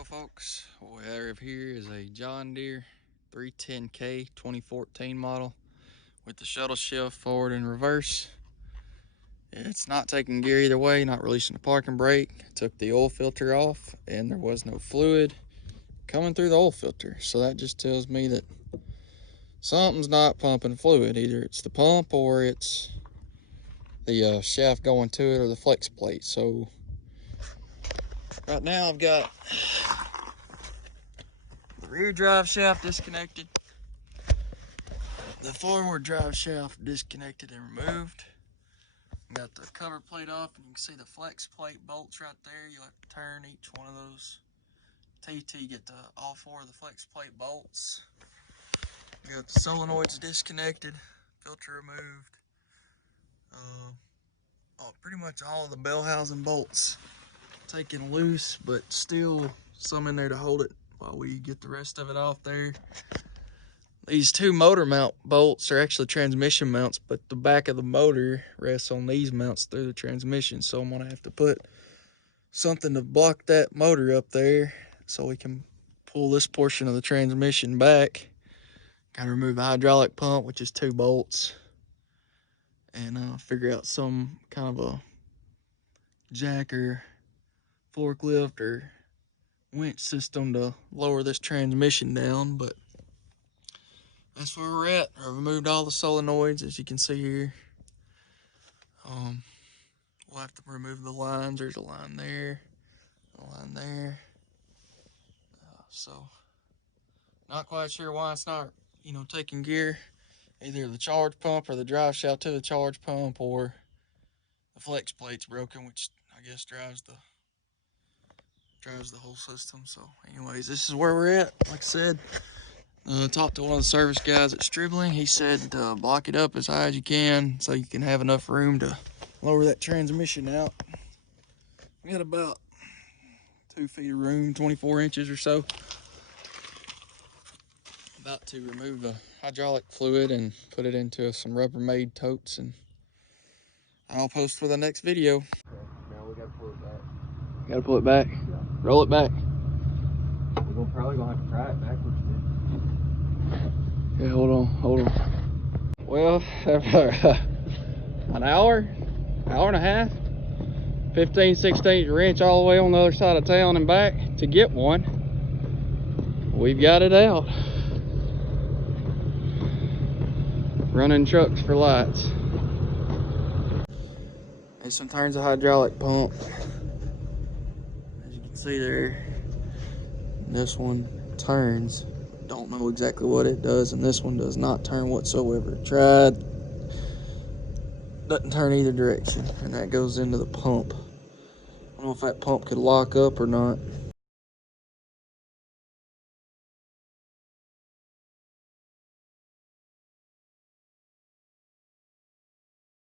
Well, folks, what we have here is a John Deere 310K 2014 model with the shuttle shift forward and reverse. It's not taking gear either way, not releasing the parking brake. Took the oil filter off and there was no fluid coming through the oil filter. So that just tells me that something's not pumping fluid. Either it's the pump or it's the shaft going to it or the flex plate. So right now I've got the rear drive shaft disconnected, the forward drive shaft disconnected and removed. Got the cover plate off, and you can see the flex plate bolts right there. You'll have to turn each one of those TT, get all four of the flex plate bolts. Got the solenoids disconnected, filter removed. Pretty much all of the bell housing bolts taken loose, but still some in there to hold it while we get the rest of it off there. These two motor mount bolts are actually transmission mounts, but the back of the motor rests on these mounts through the transmission. So I'm gonna have to put something to block that motor up there so we can pull this portion of the transmission back. Gotta remove the hydraulic pump, which is 2 bolts, and figure out some kind of a jack or forklift or winch system to lower this transmission down. But that's where we're at. I removed all the solenoids, as you can see here. We'll have to remove the lines. There's a line there, a line there. So, not quite sure why it's not, taking gear. Either the charge pump or the drive shaft to the charge pump, or the flex plate's broken, which I guess drives the whole system. So, anyways, this is where we're at. Like I said, talked to one of the service guys at Stribling. He said block it up as high as you can so you can have enough room to lower that transmission out. We got about 2 feet of room, 24 inches or so. About to remove the hydraulic fluid and put it into some Rubbermaid totes, and I'll post for the next video. Okay, now we gotta pull it back. Gotta pull it back? Yeah. Roll it back. We're probably gonna have to pry it backwards then. Yeah, hold on. Well, after an hour and a half, 15/16 wrench all the way on the other side of town and back to get one, we've got it out. Running trucks for lights. This one turns a hydraulic pump, as you can see there. This one turns. Don't know exactly what it does, and this one does not turn whatsoever. Tried, doesn't turn either direction, and that goes into the pump. I don't know if that pump could lock up or not.